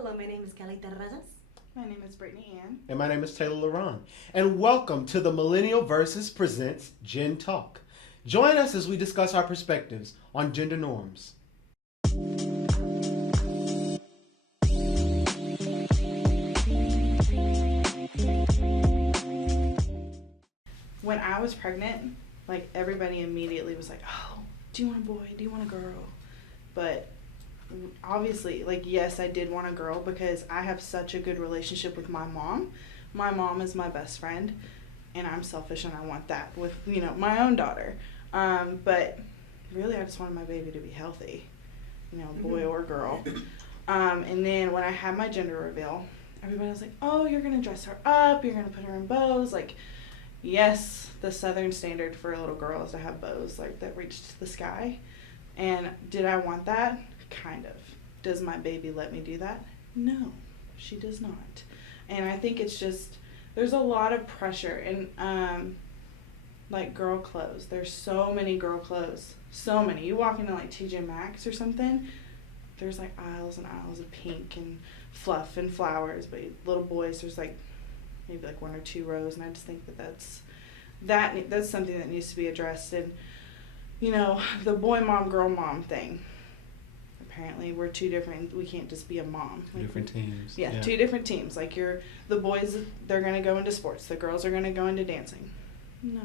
Hello, my name is Kelly Terrazas. My name is Brittany Ann. And my name is Taylor Laron. And welcome to the Millennial Versus Presents Gen Talk. Join us as we discuss our perspectives on gender norms. When I was pregnant, like everybody immediately was like, "Oh, do you want a boy? Do you want a girl?" But obviously, like, yes, I did want a girl because I have such a good relationship with my mom. My mom is my best friend, and I'm selfish and I want that with, my own daughter. But really, I just wanted my baby to be healthy, boy or girl. And then when I had my gender reveal, everybody was like, "Oh, you're going to dress her up, you're going to put her in bows." Like, yes, the Southern standard for a little girl is to have bows, like, that reach to the sky. And did I want that? Kind of. Does my baby let me do that? No, she does not. And I think it's just, there's a lot of pressure in, like, girl clothes. There's so many girl clothes. So many. You walk into, like, TJ Maxx or something, there's, like, aisles and aisles of pink and fluff and flowers. But little boys, there's, like, maybe, like, one or two rows. And I just think that's something that needs to be addressed. And, the boy mom, girl mom thing. Apparently, we're two different. We can't just be a mom. Two different teams. Yeah, two different teams. Like, the boys, they're going to go into sports. The girls are going to go into dancing. No,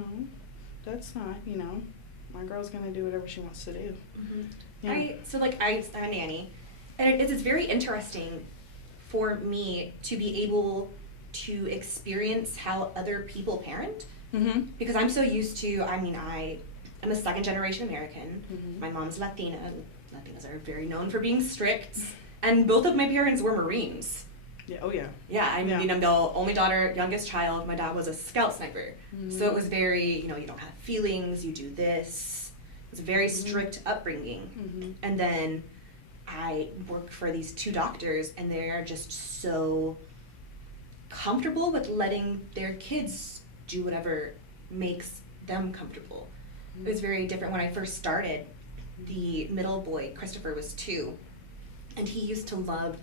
that's not, my girl's going to do whatever she wants to do. Mm-hmm. Yeah. I'm a nanny, and it's very interesting for me to be able to experience how other people parent, because I'm so used to, I'm a second generation American. Mm-hmm. My mom's Latina. Latinas are very known for being strict, and both of my parents were Marines. Yeah. Oh, yeah. Yeah, I'm the only daughter, youngest child. My dad was a scout sniper. Mm-hmm. So it was very, you don't have feelings, you do this. It was a very strict upbringing. Mm-hmm. And then I worked for these two doctors, and they are just so comfortable with letting their kids do whatever makes them comfortable. Mm-hmm. It was very different when I first started. The middle boy, Christopher, was 2, and he used to love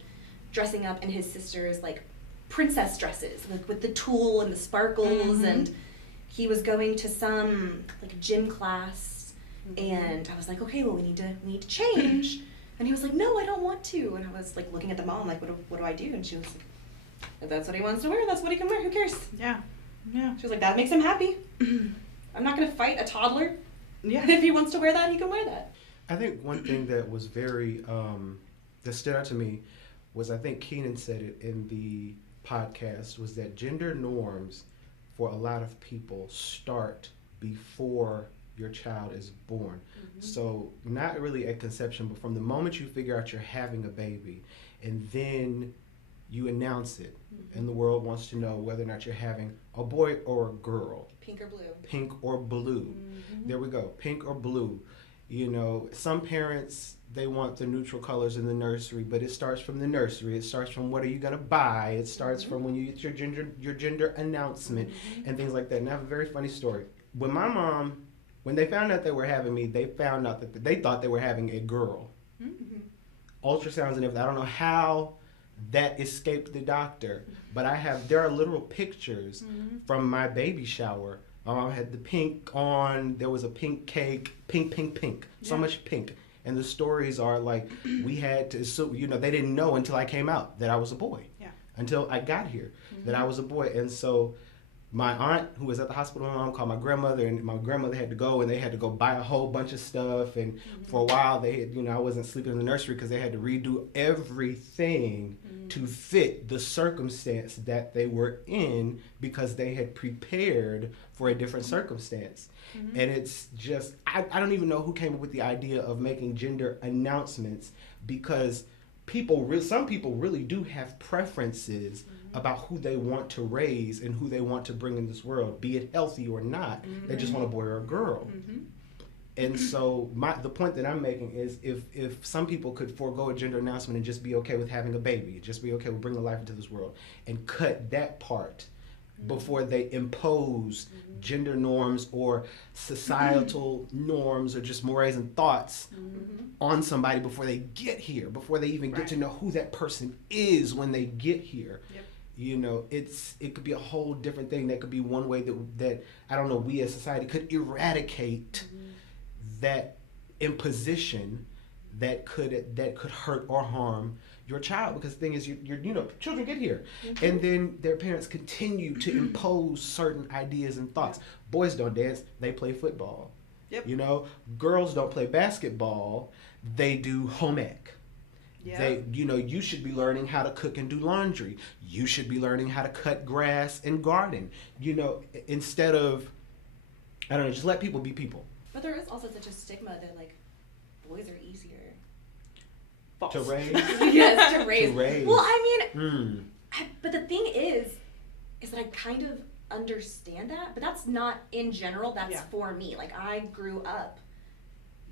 dressing up in his sister's, like, princess dresses, like, with the tulle and the sparkles, and he was going to some, like, gym class, and I was like, okay, well, we need to change, and he was like, no, I don't want to, and I was, like, looking at the mom, like, what do I do? And she was like, if that's what he wants to wear, that's what he can wear, who cares? Yeah. Yeah. She was like, that makes him happy. I'm not going to fight a toddler. Yeah. If he wants to wear that, he can wear that. I think one thing that was very, that stood out to me was, I think Keenan said it in the podcast, was that gender norms for a lot of people start before your child is born. Mm-hmm. So not really at conception, but from the moment you figure out you're having a baby, and then you announce it, and the world wants to know whether or not you're having a boy or a girl. Pink or blue. Pink or blue. There we go. Pink or blue. Some parents, they want the neutral colors in the nursery, but it starts from the nursery. It starts from what are you going to buy. It starts from when you get your gender announcement and things like that. And I have a very funny story. When my mom, when they found out they were having me, they found out that they thought they were having a girl. Mm-hmm. Ultrasounds and everything. I don't know how that escaped the doctor, but there are literal pictures from my baby shower. I had the pink on, there was a pink cake, pink, so much pink. And the stories are like, we had to, so, they didn't know until I came out that I was a boy. Yeah. Until I got here, that I was a boy. And so my aunt, who was at the hospital, my mom called my grandmother, and my grandmother had to go, and they had to go buy a whole bunch of stuff. And for a while, they had, I wasn't sleeping in the nursery because they had to redo everything to fit the circumstance that they were in, because they had prepared for a different circumstance. And it's just, I don't even know who came up with the idea of making gender announcements, because some people really do have preferences about who they want to raise and who they want to bring in this world, be it healthy or not. They just want a boy or a girl. And so the point that I'm making is, if some people could forego a gender announcement and just be okay with having a baby, just be okay with bringing life into this world, and cut that part before they impose gender norms or societal norms or just mores and thoughts on somebody before they get here, before they even get to know who that person is when they get here. Yep. You know, it could be a whole different thing. That could be one way that I don't know, we as society could eradicate that imposition that could hurt or harm your child. Because the thing is, you know, children get here, and then their parents continue to impose certain ideas and thoughts. Boys don't dance; they play football. Yep. You know, girls don't play basketball; they do home ec. Yeah. They, you know, you should be learning how to cook and do laundry. You should be learning how to cut grass and garden. You know, instead of, I don't know, just let people be people. But there is also such a stigma that like boys are easier. False. To raise. Yes, to raise. To raise. Well, I mean, Mm. but the thing is that I kind of understand that, but that's not in general. That's for me. Like I grew up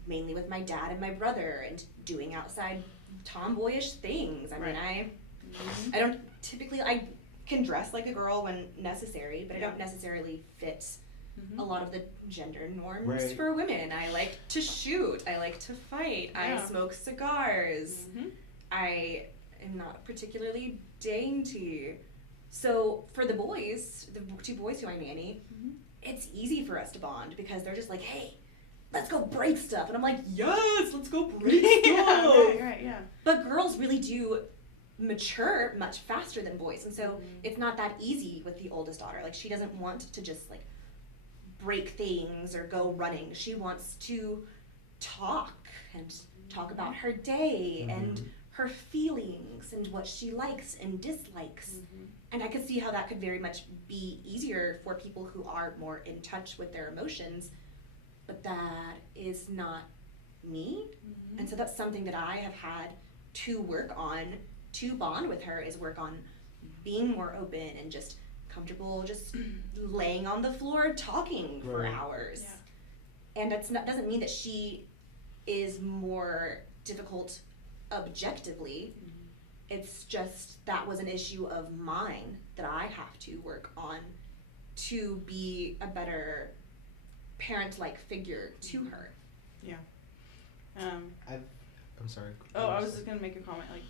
mainly with my dad and my brother and doing outside tomboyish things. I mean, I don't typically, I can dress like a girl when necessary, but I don't necessarily fit a lot of the gender norms for women. I like to shoot. I like to fight. I smoke cigars. I am not particularly dainty. So for the boys, the two boys who I nanny, it's easy for us to bond because they're just like, hey, let's go break stuff. And I'm like, yes, let's go break stuff. Yeah. But girls really do mature much faster than boys. And so it's not that easy with the oldest daughter. Like she doesn't want to just like break things or go running. She wants to talk and talk about her day and her feelings and what she likes and dislikes. And I could see how that could very much be easier for people who are more in touch with their emotions, but that is not me. And so that's something that I have had to work on to bond with her, is work on being more open and just comfortable just laying on the floor talking for hours. And that's not, doesn't mean that she is more difficult objectively. It's just that was an issue of mine that I have to work on to be a better parent-like figure to her. Yeah. I'm sorry. I was just gonna make a comment. Like,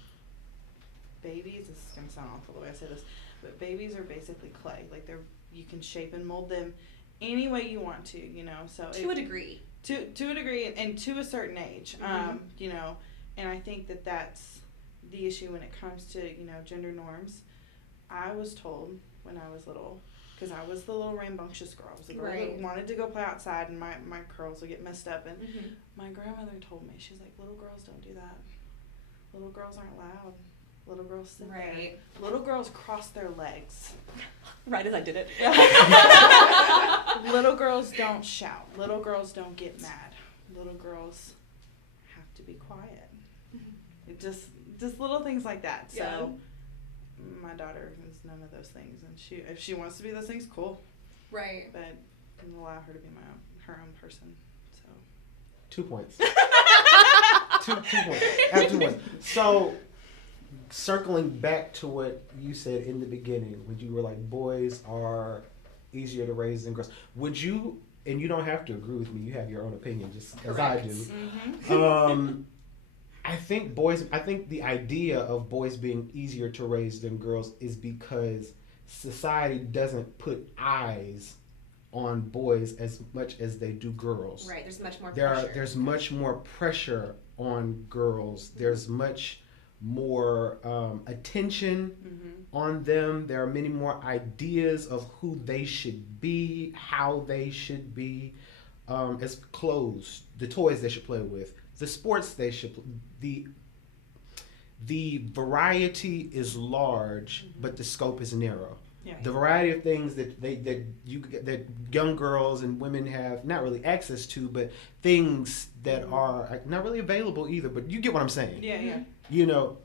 babies. This is gonna sound awful the way I say this, but babies are basically clay. Like you can shape and mold them any way you want to. You know. So to a degree. To a degree, and to a certain age. You know, and I think that that's the issue when it comes to, you know, gender norms. I was told when I was little, because I was the little rambunctious girl. I was the girl that wanted to go play outside, and my curls would get messed up. And my grandmother told me, she's like, little girls don't do that. Little girls aren't loud. Little girls sit there. Little girls cross their legs. Right as I did it. Little girls don't shout. Little girls don't get mad. Little girls have to be quiet. It just little things like that. So my daughter is none of those things, and if she wants to be those things, cool. Right. But I'm gonna allow her to be her own person. So 2 points. two points. I have 2 points. So circling back to what you said in the beginning, when you were like, boys are easier to raise than girls, would you, and you don't have to agree with me, you have your own opinion just as I do. I think the idea of boys being easier to raise than girls is because society doesn't put eyes on boys as much as they do girls. Right, there's much more pressure. There's much more pressure on girls. There's much more attention on them. There are many more ideas of who they should be, how they should be, as clothes, the toys they should play with, the sports they should the variety is large, but the scope is narrow. Yeah. The variety of things that young girls and women have not really access to, but things that are not really available either. But you get what I'm saying. Yeah. You know,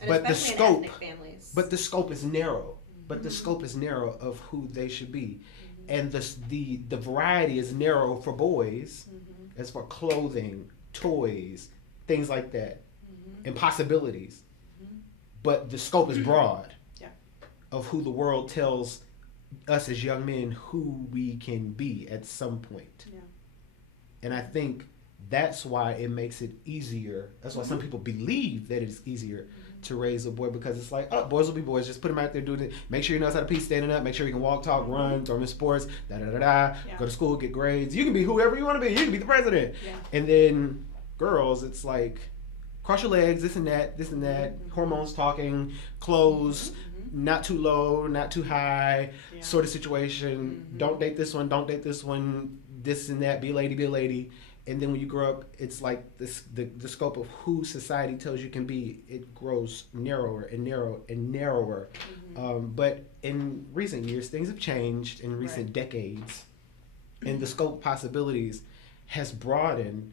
and but the scope, in ethnic families. but the scope is narrow. But the scope is narrow of who they should be, and the variety is narrow for boys, as for clothing, toys, things like that, and possibilities. But the scope is broad of who the world tells us as young men who we can be at some point. Yeah. And I think that's why it makes it easier. That's why some people believe that it's easier to raise a boy, because it's like, oh, boys will be boys. Just put them out there, do it. Make sure he knows how to pee standing up. Make sure he can walk, talk, run, throw him in sports, Yeah. go to school, get grades. You can be whoever you want to be. You can be the president. Yeah. And then girls, it's like, cross your legs, this and that, hormones talking, clothes, not too low, not too high, Yeah. sort of situation. Don't date this one, don't date this one, this and that, be a lady, be a lady. And then when you grow up, it's like this, the scope of who society tells you can be, it grows narrower and narrower and narrower. But in recent years, things have changed in recent decades, and the scope of possibilities has broadened.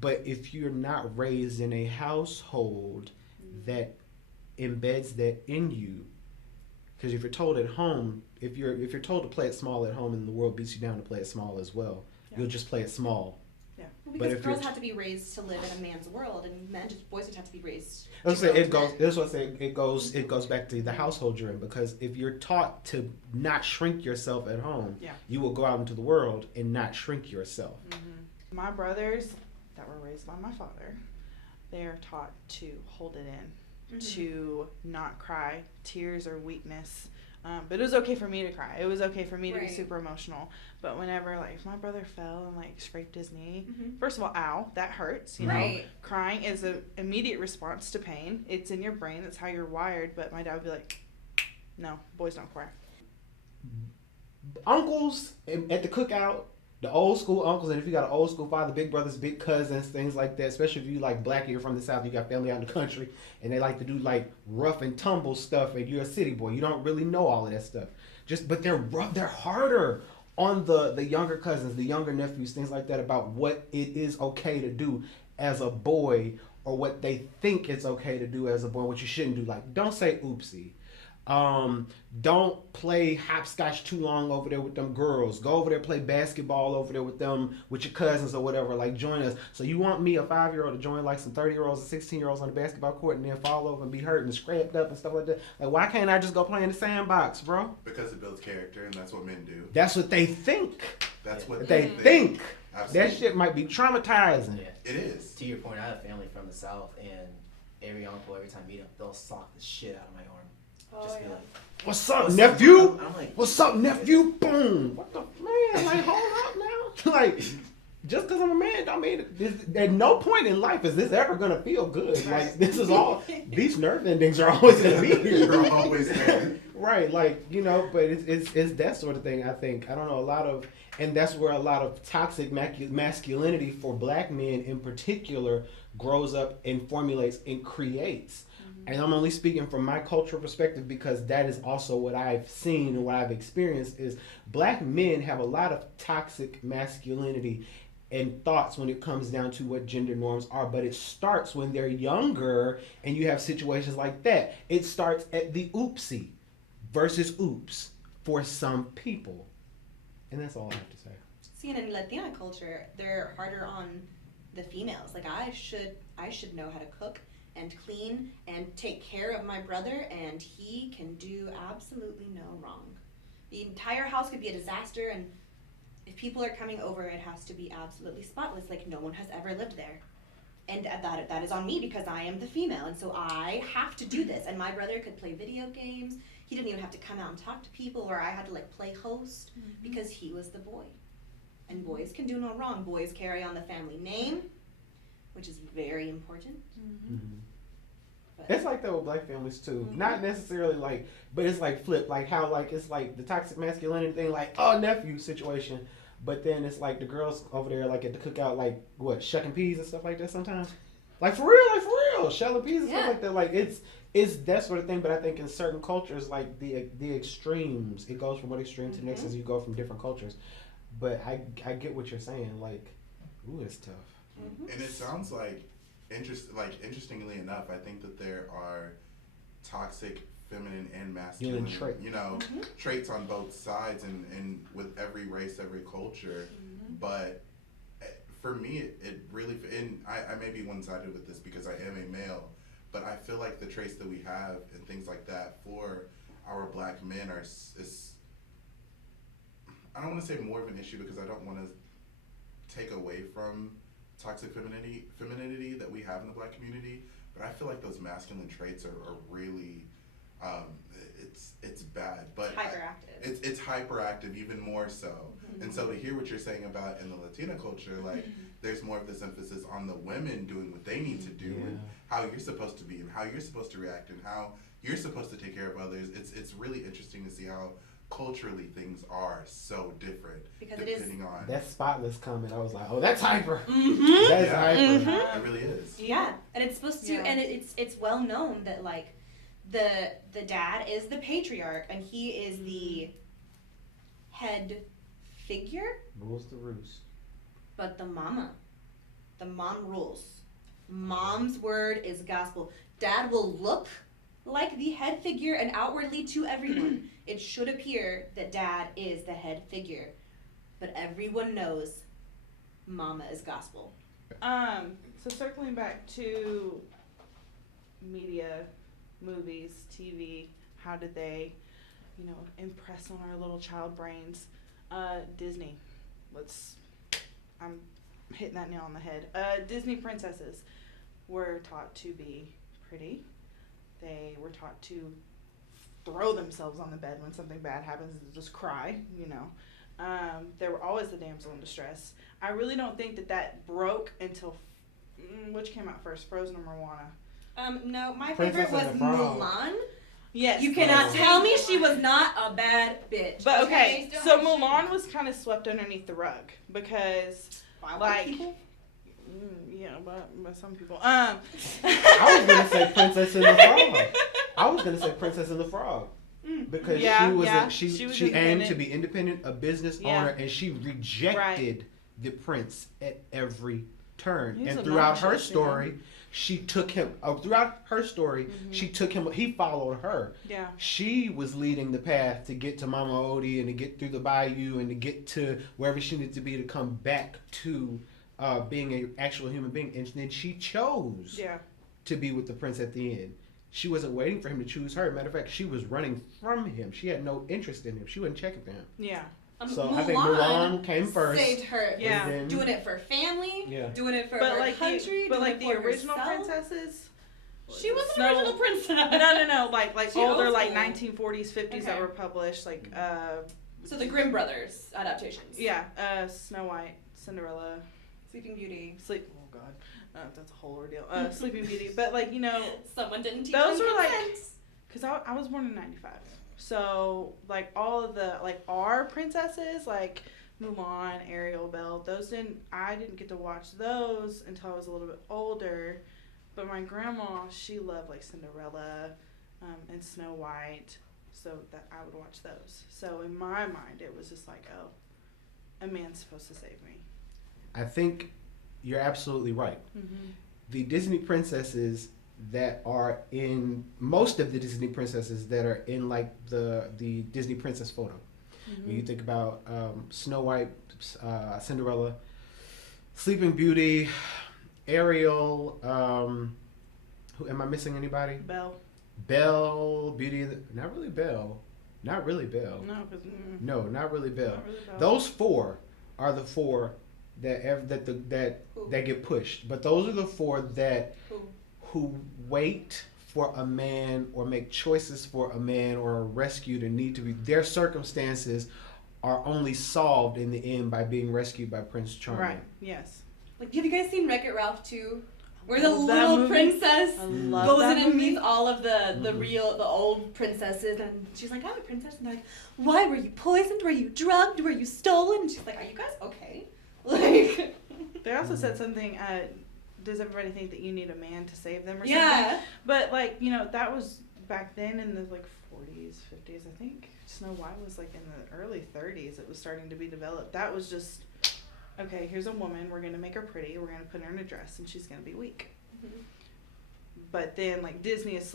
But if you're not raised in a household that embeds that in you, because if you're told at home, if you're told to play it small at home and the world beats you down to play it small as well, you'll just play it small. Well, But because if girls you're- have to be raised to live in a man's world, and boys would have to be raised. Let's to say grow it to goes. men. That's what I say. It goes back to the household you're in, because if you're taught to not shrink yourself at home, Yeah. you will go out into the world and not shrink yourself. My brothers that were raised by my father, they are taught to hold it in, to not cry. Tears are weakness. But it was okay for me to cry. It was okay for me to be Right. super emotional. But whenever, like, if my brother fell and, like, scraped his knee, Mhm. first of all, ow, that hurts, you know. Right. Crying is an immediate response to pain. It's in your brain. That's how you're wired. But my dad would be like, no, boys don't cry. Uncles at the cookout, the old school uncles, and if you got an old school father, big brothers, big cousins, things like that, especially if you like black and you're from the South, you got family out in the country, and they like to do like rough and tumble stuff, and you're a city boy, you don't really know all of that stuff. But they're rough, they're harder on the younger cousins, the younger nephews, things like that, about what it is okay to do as a boy, or what they think it's okay to do as a boy, what you shouldn't do. Like, don't say oopsie. Don't play hopscotch too long over there with them girls. Go over there, play basketball over there with them, with your cousins or whatever. Like, join us. So you want me, a 5-year-old, to join like some 30-year-olds and 16-year-olds on the basketball court and then fall over and be hurt and scraped up and stuff like that? Like, why can't I just go play in the sandbox, bro? Because it builds character, and that's what men do. That's what they think. That's what They think. Absolutely. That shit might be traumatizing. Yeah. It is. To your point, I have family from the South, and every uncle, every time I meet them, they'll sock the shit out of my arm. Just be like, What's up, "What's up, nephew? bro?" I'm like, What's up, nephew? Boom. What the man? Like, hold up now. Like, just because I'm a man, don't mean at no point in life is this ever gonna feel good. Like, this is all. These nerve endings are always gonna be here. You're always there. Right, like, you know, but it's that sort of thing. I think, I don't know, a lot of, and that's where a lot of toxic masculinity for black men in particular grows up and formulates and creates. And I'm only speaking from my cultural perspective, because that is also what I've seen and what I've experienced is black men have a lot of toxic masculinity and thoughts when it comes down to what gender norms are. But it starts when they're younger and you have situations like that. It starts at the oopsie versus oops for some people. And that's all I have to say. See, and in Latina culture, they're harder on the females. Like, I should know how to cook and clean and take care of my brother, and he can do absolutely no wrong. The entire house could be a disaster, and if people are coming over, it has to be absolutely spotless, like no one has ever lived there. And that is on me, because I am the female, and so I have to do this. And my brother could play video games. He didn't even have to come out and talk to people, or I had to like play host, because he was the boy. And boys can do no wrong. Boys carry on the family name, which is very important. But It's like that with black families too. Not necessarily like, but it's like flip, like how like it's like the toxic masculinity thing, like nephew situation. But then it's like the girls over there like at the cookout, like what, shucking peas and stuff like that sometimes. Like for real, shelling peas and stuff Yeah. like that. Like it's that sort of thing. But I think in certain cultures, like the extremes, it goes from one extreme to the next as you go from different cultures. But I get what you're saying. Like, ooh, it's tough. And it sounds like interestingly enough, I think that there are toxic feminine and masculine trait. traits on both sides and with every race, every culture. But for me, it really, and I may be one-sided with this because I am a male, but I feel like the traits that we have and things like that for our black men is I don't want to say more of an issue because I don't want to take away from toxic femininity that we have in the Black community, but I feel like those masculine traits are really, it's bad. But Hyperactive. It's hyperactive even more so. And so to hear what you're saying about in the Latina culture, like there's more of this emphasis on the women doing what they need to do and how you're supposed to be and how you're supposed to react and how you're supposed to take care of others. It's really interesting to see how culturally things are so different Because depending on That spotless comment, I was like, oh, that's hyper. Mm-hmm. That's Yeah. hyper. It really is. Yeah, and it's supposed to, Yeah. and it's well known that like the dad is the patriarch and he is the head figure, Rules the roost. but the mom rules. Mom's word is gospel. Dad will look like the head figure and outwardly to everyone it should appear that dad is the head figure, but everyone knows mama is gospel. So circling back to media, movies, TV, how did they, impress on our little child brains? Disney. I'm hitting that nail on the head. Disney princesses were taught to be pretty. They were taught to throw themselves on the bed when something bad happens and just cry, They were always the damsel in distress. I really don't think that broke until, which came out first, Frozen or Moana? No, my Princess favorite was and the Frog. Mulan. Yes. You cannot Oh. tell me she was not a bad bitch. But okay, Still so have Mulan was kind of swept underneath the rug because, By white like, people? yeah, but some people. I was gonna say Princess and the Frog. I was gonna say Princess and the Frog. Because Yeah, she was yeah. she She was aimed to independent. be independent, a business Yeah. owner, and she rejected the prince at every turn. He was And throughout her obnoxious, story, she took him. Throughout her story, she took him. He followed her. Yeah. She was leading the path to get to Mama Odie and to get through the bayou and to get to wherever she needed to be to come back to being an actual human being. And then she chose Yeah. to be with the prince at the end. She wasn't waiting for him to choose her. Matter of fact, she was running from him. She had no interest in him. She wasn't checking for him. Yeah. So I think Mulan came first. Saved her. Yeah. And then- Doing it for family. Yeah. Doing it for But her like country. the doing it for original herself. princesses. She was an Snow- original princess. No. Like She older, old like school. 1940s, 50s that Okay. were published. Like So the Grimm brothers adaptations. Snow White, Cinderella, Sleeping Beauty. Oh God, that's a whole ordeal. Sleeping Beauty, but Someone didn't teach Those them were, like- consent. cause I was born in '95, so like all of the our princesses like Mulan, Ariel, Belle, I didn't get to watch those until I was a little bit older, but my grandma, she loved like Cinderella, and Snow White, so that I would watch those. So in my mind, it was just like, oh, a man's supposed to save me. I think you're absolutely right. Mm-hmm. The Disney princesses that are in most of the Disney princesses that are in like the Disney princess photo. When you think about Snow White, Cinderella, Sleeping Beauty, Ariel, who am I missing anybody? Belle. Belle, Beauty, not really Belle. Not really Belle. No, because No, not really Belle. not really Belle. Those four are the four that get pushed. But those are the four that who wait for a man or make choices for a man or are rescued and need to be. Their circumstances are only solved in the end by being rescued by Prince Charming. Right. Yes. Like, have you guys seen Wreck-It Ralph 2? Where the Love that little movie. princess I love goes that in and movie. meets all of the old princesses, and she's like, I'm a princess, and they're like, why were you poisoned? Were you drugged? Were you stolen? And she's like, are you guys okay? Like, They also said something. Does everybody think that you need a man to save them or something? yeah. But that was back then in the 40s, 50s. I think Snow White was in the early 30s. It was starting to be developed. That was just, okay, here's a woman. We're gonna make her pretty. We're gonna put her in a dress, and she's gonna be weak. Mhm. But then Disney is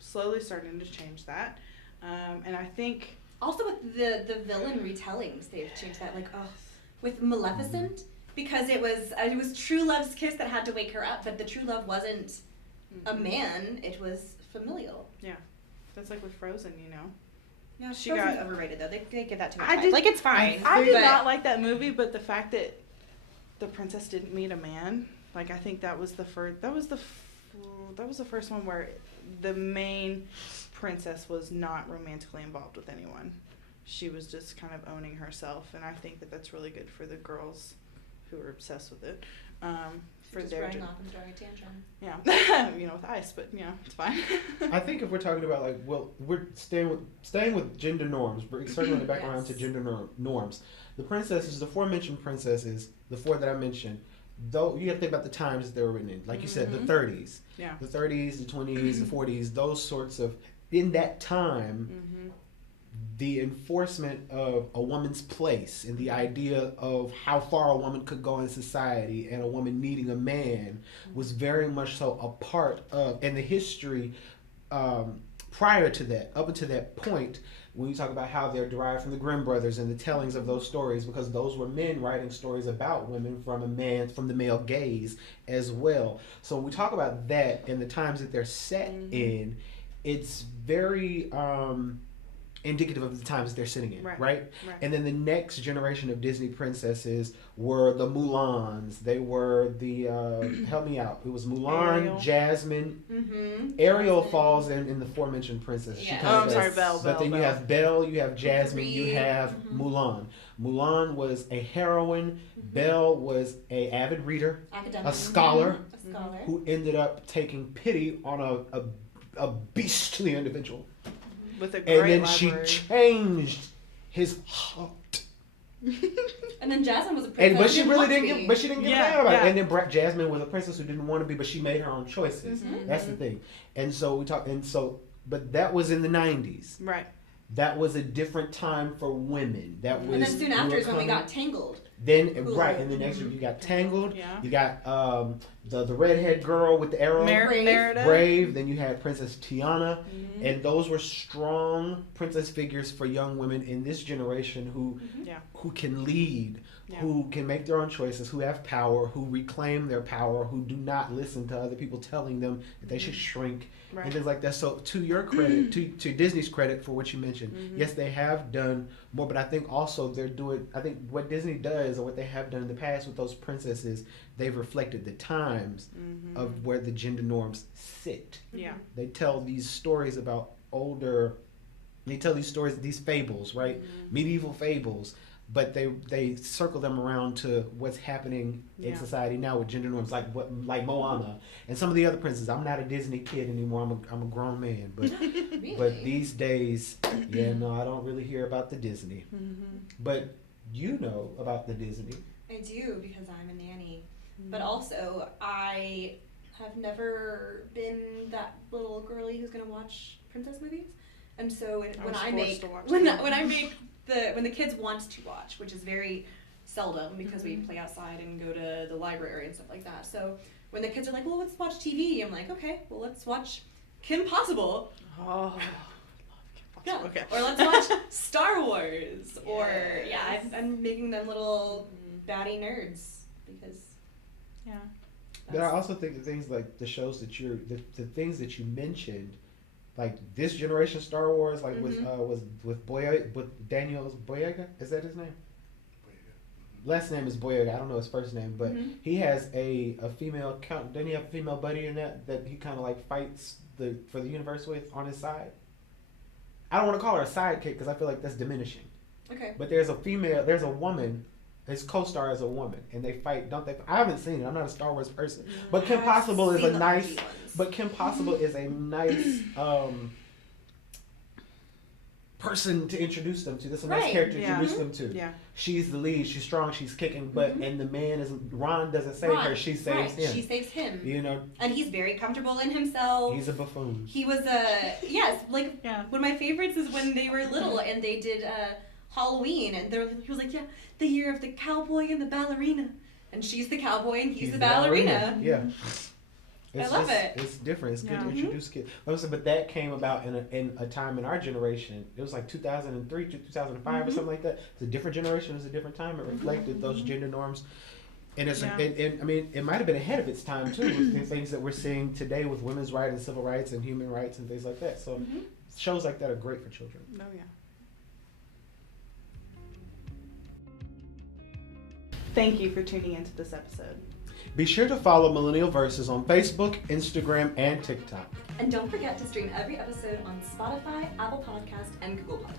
slowly starting to change that, and I think Also with the villain retellings, they've changed that. Like, with Maleficent, because it was true love's kiss that had to wake her up, but the true love wasn't a man; it was familial. that's like with Frozen. Yeah, She Frozen's got- overrated though. They give that too much I hype. did- Like it's fine. I did but not like that movie, but the fact that the princess didn't meet a man, like I think that was the first. That was the first one where the main princess was not romantically involved with anyone. She was just kind of owning herself, and I think that that's really good for the girls who are obsessed with it. For just their running off and throwing a tantrum. yeah, with ice, but it's fine. I think if we're talking about like, well, we're staying with gender norms, but circling it back around to Yes. gender norms. The princesses, the aforementioned princesses, the four that I mentioned, though you have to think about the times that they were written in. Like you said, the 30s, Yeah. the 30s, the 20s, the 40s, those sorts of in that time. Mm-hmm. The enforcement of a woman's place and the idea of how far a woman could go in society and a woman needing a man was very much so a part of, and the history prior to that, up until that point, when you talk about how they're derived from the Grimm brothers and the tellings of those stories, because those were men writing stories about women from the male gaze as well. So when we talk about that and the times that they're set in, it's very indicative of the times they're sitting in, right? And then the next generation of Disney princesses were the Mulans. They were the help me out. It was Mulan, Ariel. Jasmine. Mm-hmm. Ariel falls in the aforementioned princess. She Yeah. kinda I'm does. sorry, Belle. But then you have Belle, you have Jasmine, you Marie. have Mulan. Mulan was a heroine. Belle was a avid reader, Academic. a scholar A scholar. who ended up taking pity on a beastly individual. With a great And then library. she changed his heart. And then Jasmine was a princess. But she who really didn't didn't want to give. be. But she didn't give Yeah, a damn about yeah. it. And then Jasmine was a princess who didn't want to be, but she made her own choices. That's the thing. And so we talk. And so, but that was in the '90s. Right. That was a different time for women. That was. And then soon after were is when we coming- got Tangled. Then Cool. right in the next year you got Tangled. Yeah. You got the redhead girl with the arrow. Brave. Merida. Brave. Then you had Princess Tiana, Mhm. and those were strong princess figures for young women in this generation Yeah. who can lead, Yeah. who can make their own choices, who have power, who reclaim their power, who do not listen to other people telling them that they should shrink Right. and things like that. So to your credit, to Disney's credit for what you mentioned, yes, they have done more, but I think also they're doing. I think what Disney does, or what they have done in the past with those princesses, they've reflected the times of where the gender norms sit. Yeah. They tell these stories about older. They tell these stories, these fables, right? Medieval fables, but they circle them around to what's happening in Yeah. society now with gender norms, like Moana and some of the other princesses. I'm not a Disney kid anymore. I'm a grown man, but Really? but these days, yeah, no, I don't really hear about the Disney. But you know about the Disney. I do because I'm a nanny. But also, I have never been that little girly who's gonna watch princess movies. And so when was I forced make to watch when them. when I make when the kids want to watch, which is very seldom because we play outside and go to the library and stuff like that. So when the kids are like, "Well, let's watch TV," I'm like, "Okay, well, let's watch Kim Possible." Oh. Yeah. Okay. Or let's watch Star Wars. Or yeah, Yes. I'm making them little baddie nerds because Yeah. But I also think the things like the shows that the things that you mentioned, like this generation Star Wars, like with Daniel Boyega, is that his name? Last name is Boyega. I don't know his first name, but he has a female count. Doesn't he have a female buddy in that he kind of like fights for the universe with on his side? I don't want to call her a sidekick because I feel like that's diminishing. Okay. But there's a woman. His co-star is a woman, and they fight. Don't they? I haven't seen it. I'm not a Star Wars person, but Kim I've Possible is seen a the nice. early ones. But Kim Possible is a nice person to introduce them to. That's a nice Right. character to Yeah. introduce them to. Yeah. She's the lead. She's strong. She's kicking butt, and the man is Ron doesn't save her. She saves him. She saves him. You know, And he's very comfortable in himself. he's a buffoon. He was like Yeah. one of my favorites is when they were little and they did Halloween and he was like, yeah, the year of the cowboy and the ballerina, and she's the cowboy and he's the ballerina. Yeah. I love it. It's different. It's good Yeah. to introduce kids. But that came about in a time in our generation. It was like 2003 to 2005 or something like that. It's a different generation. It was a different time. It reflected those gender norms. And it's Yeah. and I mean, it might have been ahead of its time too, with the things that we're seeing today with women's rights and civil rights and human rights and things like that. So shows like that are great for children. Oh yeah. Thank you for tuning into this episode. Be sure to follow Millennial Versus on Facebook, Instagram, and TikTok. And don't forget to stream every episode on Spotify, Apple Podcast, and Google Podcast.